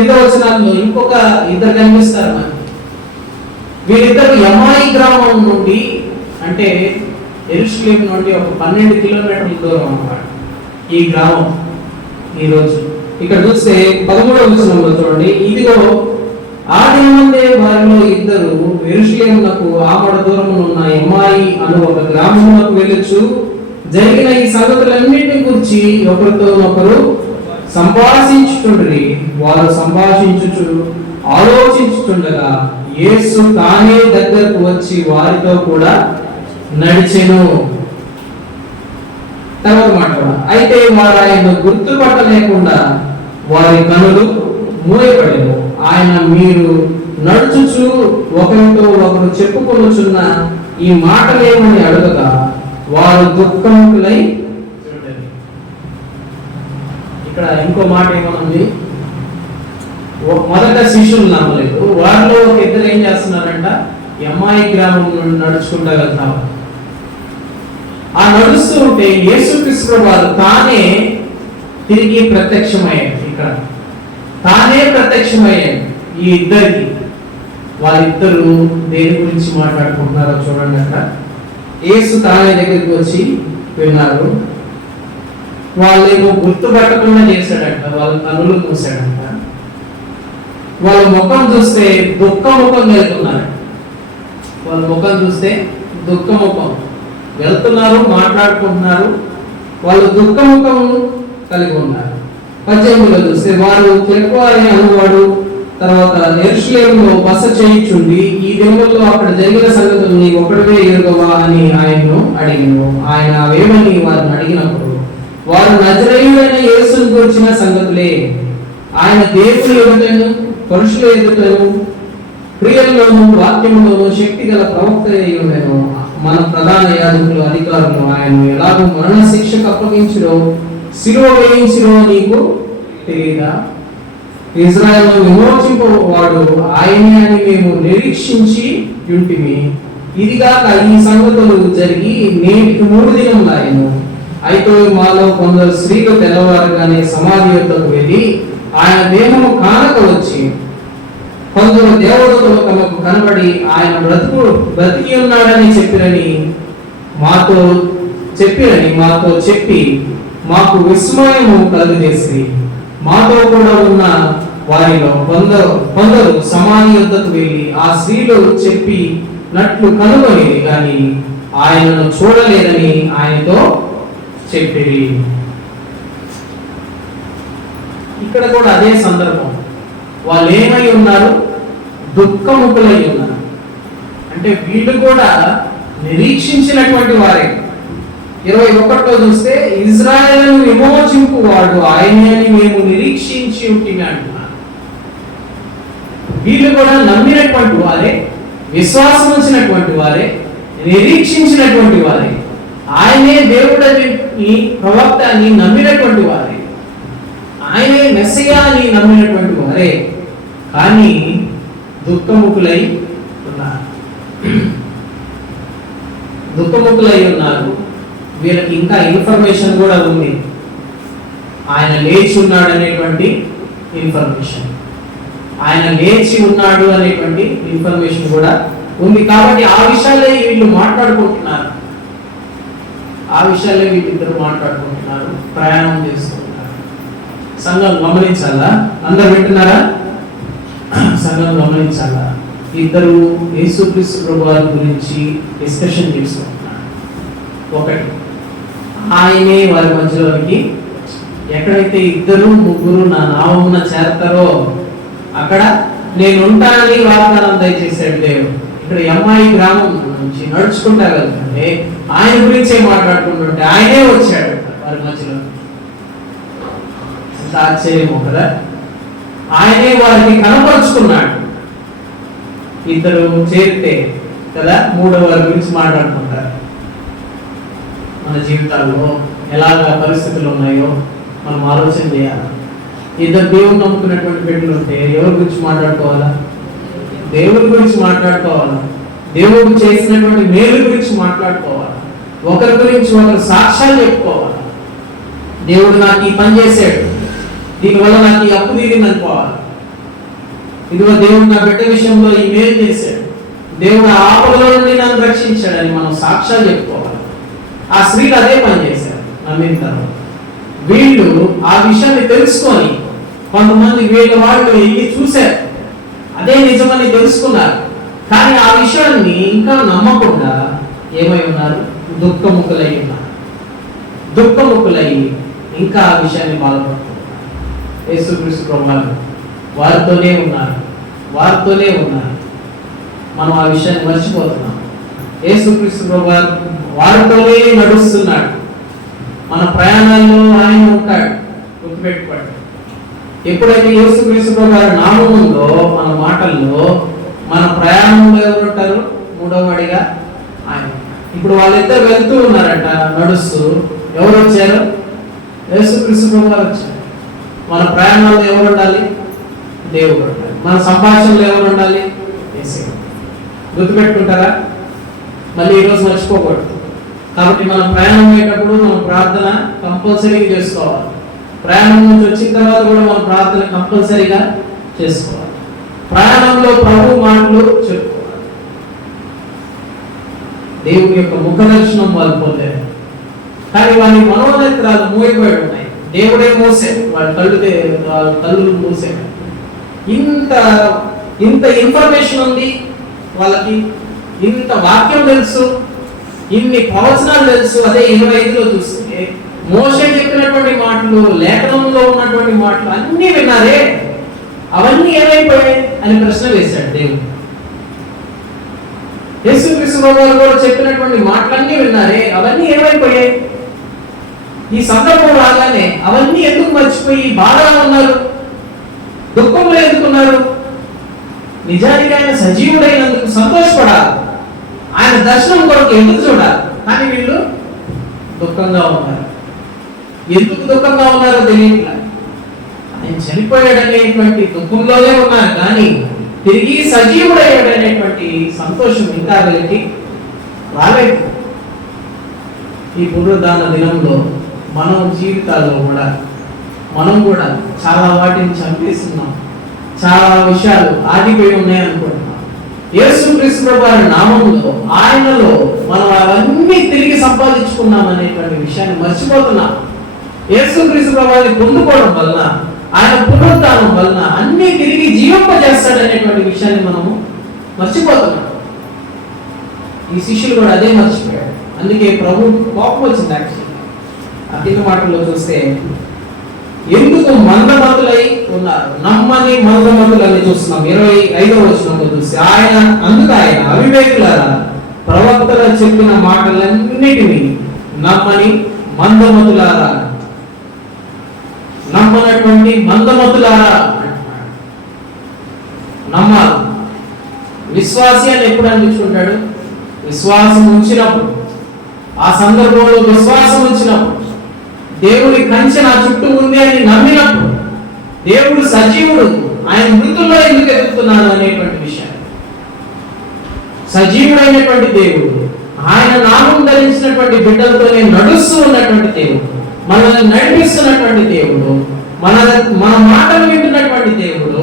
కింద వచనాల్లో ఇంకొక ఇద్దరు కనిపిస్తారు మనకి. వీరిద్దరు యమాయి గ్రామం నుండి అంటే ఎరుషులేం నుండి ఒక పన్నెండు కిలోమీటర్ల దూరం అన్నమాట ఈ గ్రామం ఈరోజు. ఇక్కడ చూస్తే పదమూడవ వచనంలో చూడండి ఇదిగో ఆ వారిలో ఇద్దరు ఎరుషులేమునకు ఆమడ దూరమున ఉన్న ఎమ్మాయి అను ఒక గ్రామమునకు వెళ్ళొచ్చు. జరిగిన ఈ సంగతులన్నింటిని గురించి ఒకరితో ఒకరు సంభాషించుచుండ్రి వారు సంభాషించుచు ఆలోచించుచుండగా యేసు తానే దగ్గరకు వచ్చి వారితో కూడా నడిచెను. తర్వాత మాట అయితే వారు ఆయన గుర్తుపట్టలేకుండా వారి కనులు మూయపడేను ఆయన మీరు నడుచుచు ఒకరితో ఒకరు చెప్పుకొనుచున్న ఈ మాటలేమని అడగగా వారు దుఃఖముకులై ఇక్కడ ఇంకో మాట ఏమనుంది? మొదట శిష్యులు నమ్మలేదు. వారిలో ఒక ఇద్దరు ఏం చేస్తున్నారంట? ఎమ్మాయి అమ్మాయి గ్రామం నుండి నడుచుకుంటా వెళ్తాం ఆ నడుస్తూ ఉంటే యేసుక్రీస్తు వారు తానే తిరిగి ప్రత్యక్షమయ్యాడు ఇక్కడ. తానే ప్రత్యక్షమయ్యాడు ఈ ఇద్దరికి. వారిద్దరు దేని గురించి మాట్లాడుకుంటున్నారో చూడండి అక్కడ. యేసు తానే దగ్గరికి వచ్చి విన్నారు. వాళ్ళేమో గుర్తుపట్టకుండా చేశాడంట వాళ్ళ కనులు మూసాడంట వాళ్ళ ముఖం చూస్తే దుఃఖ ముఖం వెళ్తున్నారు. వాళ్ళ ముఖం చూస్తే దుఃఖ ముఖం. వెళ్తున్నారు మాట్లాడుకుంటున్నారు. వాళ్ళు దుఃఖ ముఖం కలిగి ఉన్నారు. పద్దెనిమిదిలో చూస్తే వారు తెక్కువారి అనువాడు తర్వాత ఎరుషులేములో బస చేయించుండి ఈ దినముల్లో అక్కడ జరిగిన సంగతులు నీ ఒకటివే ఎరుగవా? అని ఆయన్ను అడిగిను ఆయన అవేమని వారిని అడిగిన నజరేయుడైన యేసును గురించిన సంగతులే. ఆయన దేవుని ఎదుటను పరుషుల ఎదుటను క్రియల్లోను వాక్యములోను శక్తి గల ప్రవక్త ఉండను మన ప్రధాన యాజకులు అధికారులు ఆయన ఎలాగో మరణ శిక్షకు అప్పగించిరో శిలువ వేయించిరో నీకు తెలియదా ఇజ్రాయల్ విమోచింపవాడు ఆయనే అని మేము నిరీక్షించి ఉంటిమి. ఇదిగాక ఈ సంగతులు జరిగి నేటికి మూడు దినం ఆయన అయితే మాలో కొందరు స్త్రీలు తెల్లవారుగానే సమాధి యొక్కకు వెళ్ళి ఆయన దేహము కానక వచ్చి కొందరు దేవదూతలు తమకు కనబడి ఆయన బ్రతుకు బ్రతికి ఉన్నాడని చెప్పిరని మాతో చెప్పిరని మాతో చెప్పి మాకు విస్మయము కలుగజేసి మాతో కూడా ఉన్న వారిలో కొందరు కొందరు సమాధి యొద్దకు వెళ్ళి ఆ స్త్రీలు చెప్పి నట్లు కనుగొని కానీ ఆయనను చూడలేదని ఆయనతో చెప్పిరి ఇక్కడ కూడా అదే సందర్భం. వాళ్ళు ఏమై ఉన్నారు? దుఃఖముఖులై ఉన్నారు. అంటే వీళ్ళు కూడా నిరీక్షించినటువంటి వారే. ఇరవై ఒకటిలో చూస్తే ఇజ్రాయెల్ విమోచింపు వాడు ఆయనే అని మేము నిరీక్షించి ఉంటుంది అంటున్నారు. వీళ్ళు కూడా నమ్మినటువంటి వారే విశ్వాసం వచ్చినటువంటి వారే నిరీక్షించినటువంటి వారే. ఆయనే దేవుడని ప్రవక్త అని నమ్మినటువంటి వారే. ఆయనే మెస్సయా అని నమ్మినటువంటి వారే. కానీ దుఃఖముఖులై ఉన్నారు. దుఃఖముఖులై ఉన్నారు. వీళ్ళకి ఇంకా ఇన్ఫర్మేషన్ కూడా ఉంది. ఆయన లేచి ఉన్నాడు అనేటువంటి ఇన్ఫర్మేషన్. ఆయన లేచి ఉన్నాడు అనేటువంటి ఇన్ఫర్మేషన్ కూడా ఉంది. కాబట్టి ఆ విషయాలే వీళ్ళు మాట్లాడుకుంటున్నారు. ఆ విషయాలే వీళ్ళిద్దరు మాట్లాడుకుంటున్నారు ప్రయాణం చేస్తున్నారు. సంఘం గమనించాలా? అందరు వింటున్నారా? సంఘం గమనించాలా? ఇద్దరు యేసుక్రీస్తు ప్రభు వారి గురించి డిస్కషన్ చేసుకుంటున్నారు ఒకటి ఆయనే వారి మధ్యలోనికి ఎక్కడైతే ఇద్దరు ముగ్గురు నా నామమున చేరతారో అక్కడ నేను ఉంటానని వాగ్దానం దయచేశాడు దేవుడు. ఇక్కడ అమ్మాయి గ్రామం నుంచి నడుచుకుంటా వెళ్తుంటే ఆయన గురించే మాట్లాడుకుంటుంటే ఆయనే వచ్చాడు వారి మధ్యలో. ఎంత ఆశ్చర్యమో కదా. ఆయనే వారిని కనపరుచుకున్నాడు. ఇద్దరు చేరితే కదా మూడో వారి గురించి మాట్లాడుకుంటారు. మన జీవితాల్లో ఎలాగ పరిస్థితులు ఉన్నాయో మనం ఆలోచన చేయాలి? ఇద్దరు దేవుడు నమ్ముకున్నటువంటి బిడ్డలు ఉంటే ఎవరి గురించి మాట్లాడుకోవాలా? దేవుడి గురించి మాట్లాడుకోవాలా? దేవుడు చేసినటువంటి మేలు గురించి మాట్లాడుకోవాలి. ఒకరి గురించి ఒకరు సాక్ష్యాలు చెప్పుకోవాలి. దేవుడు నాకు ఈ పని చేశాడు. దీనివల్ల నాకు ఈ అప్పు తీరింది అనుకోవాలి ఇదిగో దేవుడు నా బిడ్డ విషయంలో ఈ మేలు చేశాడు. దేవుడు ఆ ఆపదలో నుండి నన్ను రక్షించాడని మనం సాక్ష్యాలు చెప్పుకోవాలి. ఆ స్త్రీలు అదే పని చేశారు. నమ్మిన తర్వాత వీళ్ళు ఆ విషయాన్ని తెలుసుకొని కొంతమంది వీళ్ళ వాళ్ళు వెళ్ళి చూశారు అదే నిజమని తెలుసుకున్నారు. కానీ ఆ విషయాన్ని ఇంకా నమ్మకుండా ఏమై ఉన్నారు? దుఃఖముఖులై ఉన్నారు. దుఃఖముఖులై ఇంకా ఆ విషయాన్ని బాధపడుతున్నారు. యేసుక్రీస్తు ప్రభువారు వారితోనే ఉన్నారు. వారితోనే ఉన్నారు. మనం ఆ విషయాన్ని మర్చిపోతున్నాం. యేసుక్రీస్తు ప్రభు వారితోనే నడుస్తున్నాడు. మన ప్రయాణాల్లో ఆయన ఉంటాడు. గుర్తుపెట్టుకోండి. ఎప్పుడైతే యేసుక్రీస్తు ప్రభు నామముందో మన మాటల్లో మన ప్రయాణంలో ఎవరు ఉంటారు మూడవ వాడిగా ఆయన. ఇప్పుడు వాళ్ళిద్దరు వెళ్తూ ఉన్నారట నడుస్తూ. ఎవరు వచ్చారు? యేసుక్రీస్తు ప్రభువారు వచ్చారు. మన ప్రయాణంలో ఎవరు ఉండాలి దేవుడు ఉండాలి మన సంభాషణలో ఎవరు ఉండాలి గుర్తుపెట్టుకుంటారా? మళ్ళీ ఈరోజు మర్చిపోకూడదు. కాబట్టి మనం ప్రయాణం అయ్యేటప్పుడు మనం ప్రార్థన కంపల్సరీగా చేసుకోవాలి. ప్రయాణం నుంచి వచ్చిన తర్వాత కూడా మనం ప్రార్థన కంపల్సరీగా చేసుకోవాలి. ప్రయాణంలో ప్రభు మాటలు చెప్పుకోవాలి. దేవుని యొక్క ముఖ దర్శనం వాళ్ళు పొందారు. కానీ వారి మనోనేత్రాలు మూయబడి ఉన్నాయి. దేవుడే మోసాడు వాళ్ళ కళ్ళు వాళ్ళ కళ్ళు మూసాడు ఇంత ఇంత ఇన్ఫర్మేషన్ ఉంది వాళ్ళకి ఇంత వాక్యం తెలుసు ఇన్ని ప్రవచనాలు తెలుసు అదే ఇరవై ఐదులో చూస్తే మోసే చెప్పినటువంటి మాటలు లేఖనంలో ఉన్నటువంటి మాటలు అన్నీ విన్నారే. అవన్నీ ఏమైపోయాయి అని ప్రశ్న వేశాడు దేవుడు. యేసు క్రీస్తు గారు కూడా చెప్పినటువంటి మాటలన్నీ విన్నారే అవన్నీ ఏమైపోయాయి? ఈ సందర్భం రాగానే అవన్నీ ఎందుకు మర్చిపోయి బాధగా ఉన్నారు? దుఃఖంలో ఎందుకున్నారు నిజానికి ఆయన సజీవుడైనందుకు సంతోషపడాలి. ఆయన దర్శనం కొరకు ఎందుకు చూడాలి? కానీ వీళ్ళు దుఃఖంగా ఉన్నారు. ఎందుకు దుఃఖంగా ఉన్నారో తెలియట్లా. చనిపోయాడనేటువంటి దుఃఖంలోనే ఉన్నారు కానీ తిరిగి సజీవుడయ్యాడనేటువంటి సంతోషం ఇంకా వీళ్ళకి రాలేదు ఈ పునరుద్ధాన దినంలో మనం జీవితాల్లో కూడా మనం కూడా చాలా వాటిని చంపేస్తున్నాం. చాలా విషయాలు ఆగిపోయి ఉన్నాయనుకుంటున్నాం యేసు కృష్ణ వారి నామంలో ఆయనలో మనం అవన్నీ తిరిగి సంపాదించుకున్నాం అనేటువంటి విషయాన్ని మర్చిపోతున్నాం. యేసు కృష్ణ వారిని పొందుకోవడం వల్ల ఆయన పునరుద్ధానం వలన అన్ని తిరిగి జీవింపజేస్తాడనేటువంటి విషయాన్ని మనము మర్చిపోతున్నాం. ఈ శిష్యులు కూడా అదే మర్చిపోయాడు అందుకే ప్రభు కోపం వచ్చింది యాక్చువల్లీ అధిక మాటల్లో చూస్తే ఎందుకు మందమతులై ఉన్నారు? నమ్మని మందమతులని చూస్తున్నాం. ఇరవై ఐదవ వచనంలో చూస్తే ఆయన అందుకు ఆయన అవివేకులారా ప్రవక్తల చెప్పిన మాటలన్నిటినీ నమ్మని మందమతులారా నమ్మనటువంటి మందమతులారా. నమ్మాలి. విశ్వాసి అని ఎప్పుడు అనిపించుకుంటాడు? విశ్వాసం ఉంచినప్పుడు. ఆ సందర్భంలో విశ్వాసం ఉంచినప్పుడు. దేవుడి కంచె నా చుట్టూ ఉంది అని నమ్మినప్పుడు. దేవుడు సజీవుడు. ఆయన మృతుల్లో ఎందుకు ఎదుగుతున్నాను అనేటువంటి విషయం. సజీవుడైనటువంటి దేవుడు. ఆయన నామం ధరించినటువంటి బిడ్డలతోనే నడుస్తూ ఉన్నటువంటి దేవుడు. మనల్ని నడిపిస్తున్నటువంటి దేవుడు మన మన మాటలు వింటున్నటువంటి దేవుడు